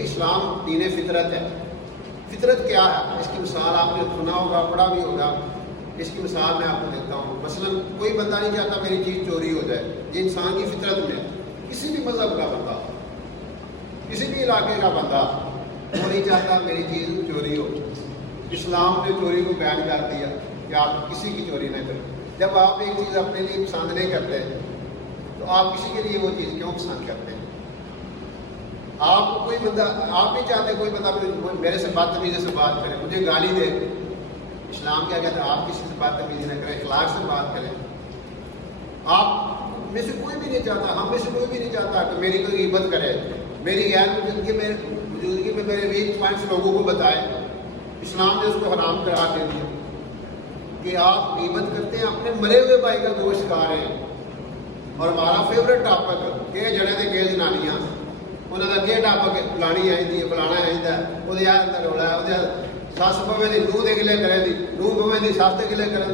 कि इस्लाम दीन फितरत है। फितरत क्या है, इसकी मिसाल आपने सुना होगा, पढ़ा भी होगा। इसकी मिसाल मैं आपको देता हूँ। मसलन कोई बंदा नहीं चाहता मेरी चीज़ चोरी हो जाए, ये इंसान की फितरत में है। किसी भी मज़हब का बंदा, किसी भी इलाके का बंदा वो नहीं चाहता मेरी चीज़ चोरी हो। इस्लाम ने चोरी को बैन कर दिया कि आप किसी की चोरी न करें। जब आप एक चीज़ अपने लिए पसंद नहीं करते तो आप किसी के लिए वो चीज़ क्यों पसंद करते हैं? आप कोई बंदा, आप नहीं चाहते कोई बंदा मेरे से बदतमीजी से बात करे, मुझे गाली दे। इस्लाम क्या कहता है, आप किसी से बदतमीजी न करें, इखलाक से बात करें। आप में से कोई भी नहीं चाहता, हम में से कोई भी नहीं चाहता कि मेरी कोई गिबत करे, मेरी गैर मौजूदगी में मेरे वीक पॉइंट्स लोगों को बताए। इस्लाम ने उसको हराम करा के दिया कि आप गिबत करते हैं, अपने मरे हुए भाई का गोश्त खा रहे हैं। और हमारा फेवरेट टॉपिक के जड़े के के जनानियां, उन्होंने अगे टॉपिक फलानी आई फलाना आइंदा वो अंदर रोला, सस पवे की नूह के गिले करें, नूह पवे की सस के गिले करें।